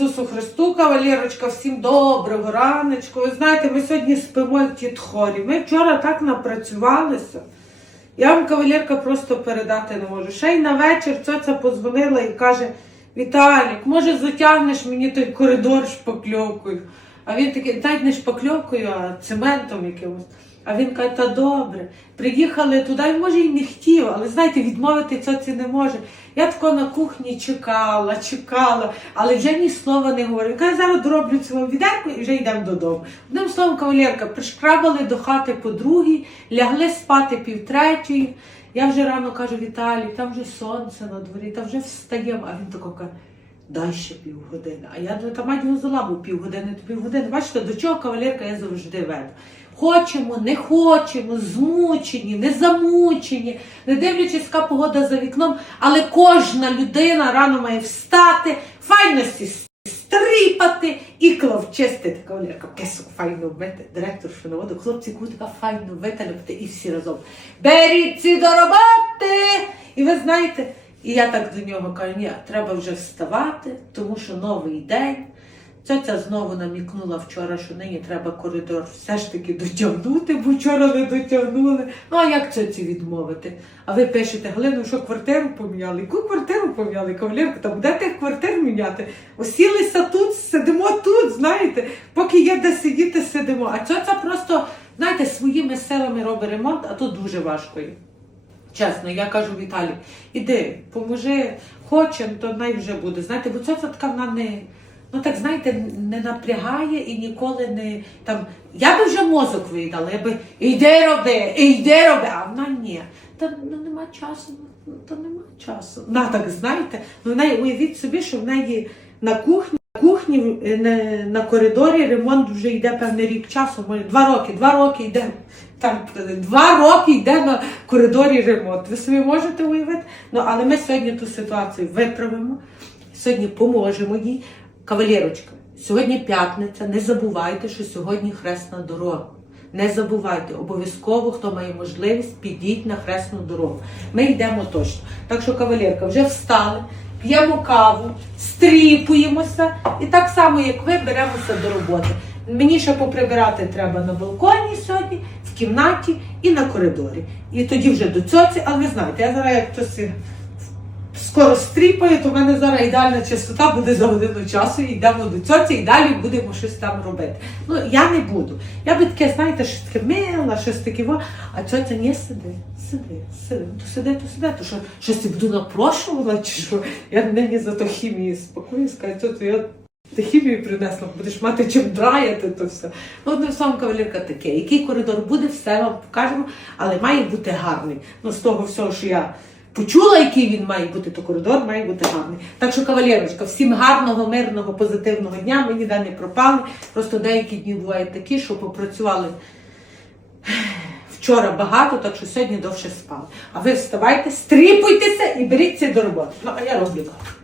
Ісусу Христу, кавалерочка, всім доброго раночку. Ви знаєте, ми сьогодні спимо як ті тхорі. Ми вчора так напрацювалися. Я вам, кавалерка, просто передати не можу. Ще й на вечір цьоця подзвонила і каже: Віталік, може затягнеш мені той коридор шпакльовкою? А він такий, навіть не шпакльовкою, а цементом якимось. А він каже, та добре, приїхали туди, може і не хотів, але знаєте, відмовити цьоці не може. Я тако на кухні чекала, чекала, але вже ні слова не говорю. Каже, зараз дороблю цього відерку і вже йдемо додому. Одним словом, кавалерка, пришкрабали до хати по другій, лягли спати півтретьої. Я вже рано кажу, Віталій, там вже сонце на дворі, там вже встаємо. А він тако каже, дай ще півгодини. А я та мать його залабу півгодини, то півгодини. Бачите, до чого кавалерка я завжди веду. Хочемо, не хочемо, змучені, не замучені, не дивлячись, яка погода за вікном, але кожна людина рано має встати, файно стріпати і клав чистити. Кавалерка, кесок файно вмити, директор шиноводу, хлопці, кутка файно виталяпти і всі разом. Беріться до роботи! І ви знаєте, і я так до нього кажу, ні, треба вже вставати, тому що новий день. Цьоця знову намікнула вчора, що нині треба коридор все ж таки дотягнути, бо вчора не дотягнули. Ну а як цьоці відмовити? А ви пишете, Галину, що квартиру поміняли? Яку квартиру поміняли? Кавалерка, та буде тих квартир міняти? Осілися тут, сидимо тут, знаєте, поки є де сидіти, сидимо. А цьоця просто, знаєте, своїми силами робить ремонт, а то дуже важко. Чесно, я кажу Віталій, іди, поможи, хочем, то най вже буде. Знаєте, бо це така вона не. Ну так знаєте, не напрягає і ніколи не там. Я би вже мозок видала, я би йди роби, йди роби, а вона ні. Та ну, нема часу, ну то нема часу. На так знаєте, ну неї уявіть собі, що в неї на кухні. На кухні е, на, на коридорі ремонт вже йде певний рік часу. може, Два роки, два роки йде. Там два роки йде на коридорі ремонт. Ви собі можете уявити? Ну але ми сьогодні ту ситуацію виправимо. Сьогодні поможемо їй. Кавалерочка, сьогодні п'ятниця. Не забувайте, що сьогодні хресна дорога. Не забувайте, обов'язково, хто має можливість, підіть на хресну дорогу. Ми йдемо точно. Так що, кавалерка, вже встали, п'ємо каву, стріпуємося і так само, як ви, беремося до роботи. Мені ще поприбирати треба на балконі сьогодні, в кімнаті і на коридорі. І тоді вже до цьоці, але ви знаєте, я зараз як хтось скоро стріпаю, то в мене зараз ідеальна чистота буде за годину часу, і йдемо до цьоці і далі будемо щось там робити. Ну, я не буду. Я би таке, знаєте, щось таке мила, щось таке, а цьоця не сиди, сиди, сиди, Ну, то сиди, то сиди, то що, щось я буду напрошувала, чи що? Я нині за то хімії спокою, скажу, цьоцю, я ти хімію принесла, будеш мати чим драяти то все. Ну, одним словом, кавалерка таке. Який коридор буде, все вам покажемо, але має бути гарний. Ну, з того всього, що я почула, який він має бути, то коридор має бути гарний. Так що, кавалерочка, всім гарного, мирного, позитивного дня. Ми ніде не пропали. Просто деякі дні бувають такі, що попрацювали. Вчора багато, так що сьогодні довше спали. А ви вставайте, стріпуйтеся і беріться до роботи. Ну, а я роблю так.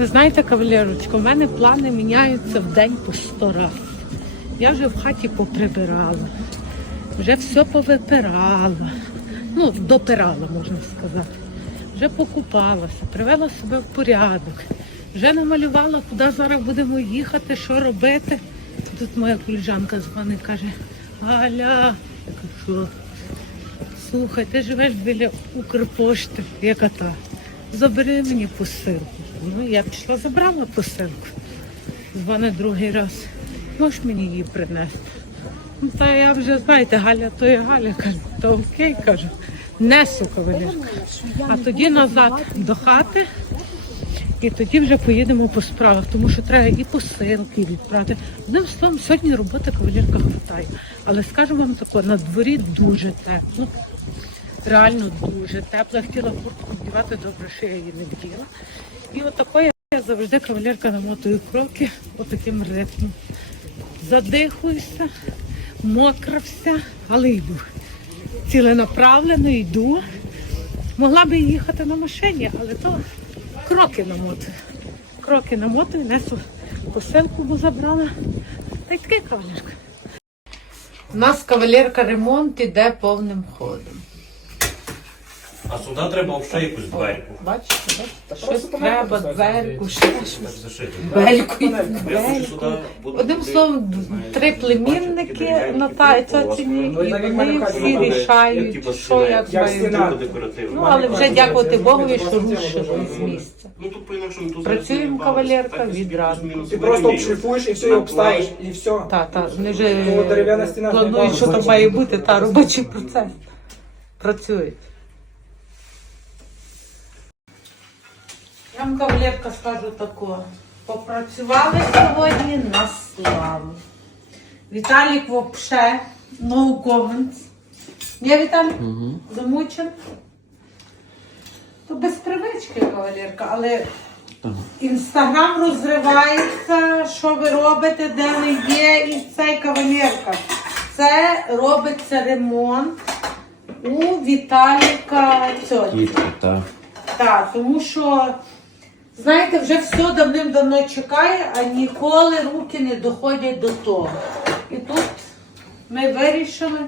Ви знаєте, кавалерочко, в мене плани міняються в день по сто раз. Я вже в хаті поприбирала, вже все повипирала, ну, допирала, можна сказати. Вже покупалася, привела себе в порядок, вже намалювала, куди зараз будемо їхати, що робити. Тут моя коліжанка дзвонить, каже, Галя, я кажу, що? Слухай, ти живеш біля Укрпошти, яка та. Забери мені посилку. Ну, я пішла, забрала посилку. Дзвонить другий раз. Можеш мені її принести? Ну, та я вже, знаєте, Галя то є Галя, кажу, то окей, кажу. Несу кавалерка. А тоді назад до хати. І тоді вже поїдемо по справах, тому що треба і посилки відправити. Одним словом, сьогодні робота кавалерка хватає. Але скажу вам тако, на дворі дуже тепло. Реально дуже тепла. Хотіла куртку вдівати, добре, що я її не вділа. І отако я завжди кавалерка намотую кроки отаким ритмом. Задихуюся, мокра вся, але йду. Ціленаправлено йду. Могла би їхати на машині, але то кроки намотую. Кроки намотую, несу посилку, бо забрала. Та й таке кавалерка. У нас кавалерка ремонт іде повним ходом. А сюди треба взагалі якусь дверку. Бачите, бачите? Щось треба, дверку, ще щось. Так зашити. Бельку дверку. Одним словом, три племінники на та і дерев'яні і Ну, вони всі рішають, типу що як має бути. Ну, але вже дякувати Богові, що рушили з місця. Ну тут по-інакшому тут Працюємо, кавалерка, так, від ранку. Ти просто обшліфуєш і все, і обставиш, і все. Та, та, вони вже дерев'яна стіна планують, що там має бути, та робочий процес. Працюють. Вам кавалерка скажу тако. Попрацювали сьогодні на славу. Віталік вообще, no comments. Я Віталік? Замучен? То без привички, кавалерка, але інстаграм розривається, що ви робите, де ви є, і цей кавалерка. Це робиться ремонт у Віталіка цьоті. Так, тому що, знаєте, вже все давним-давно чекає, а ніколи руки не доходять до того. І тут ми вирішили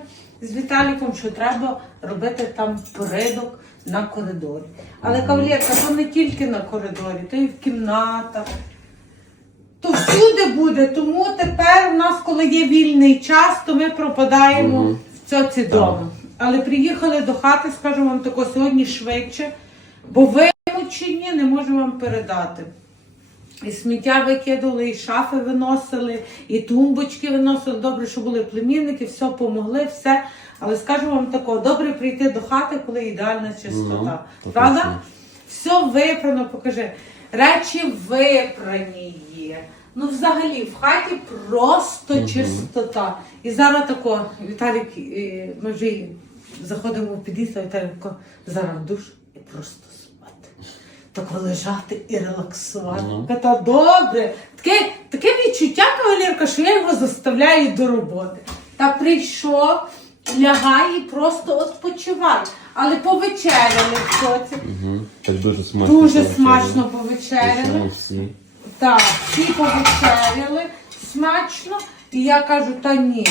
з Віталіком, що треба робити там порядок на коридорі. Але кавалерка, то не тільки на коридорі, то і в кімнатах. То всюди буде, тому тепер у нас, коли є вільний час, то ми пропадаємо Мгм. в цьоці дому. Але приїхали до хати, скажу вам тако сьогодні швидше, бо вимучені не можу вам передати. І сміття викидали, і шафи виносили, і тумбочки виносили. Добре, що були племінники, все помогли, все. Але скажу вам тако, добре прийти до хати, коли ідеальна чистота. то Правда? Все випрано, покажи. Речі випрані є. Ну, взагалі, в хаті просто чистота. І зараз тако, Віталік, ми вже заходимо в під'їзд, а Віталік зараз душ і просто. Тако лежати і релаксувати. Та добре. Таке, таке відчуття, кавалерка, що я його заставляю до роботи. Та прийшов, лягай і просто відпочивай. Але повечеряли в соці. Угу. Так дуже смачно. Дуже смачно Причому повечеряли. всі. Так, всі повечеряли смачно. І я кажу, та ні,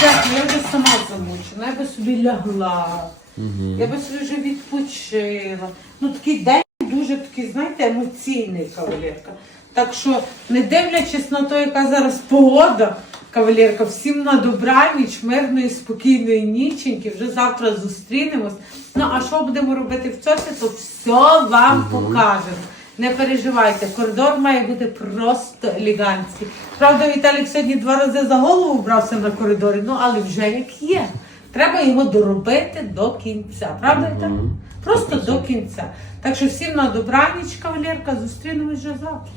чесно, я вже сама замучена, я би собі лягла, я би собі вже відпочила. Ну такий день дуже такий, знаєте, емоційний кавалерка. Так що, не дивлячись на те, яка зараз погода, кавалерка, всім на добраніч, мирної, спокійної ніченьки, вже завтра зустрінемось. Ну а що будемо робити в цьоці, то все вам покажемо. Не переживайте, коридор має бути просто елегантський. Правда, Віталік сьогодні два рази за голову брався на коридорі, ну але вже як є. Треба його доробити до кінця. Правда, Віталік? Просто до кінця. Так що всім на добраніч, кавалерка, зустрінемось вже завтра.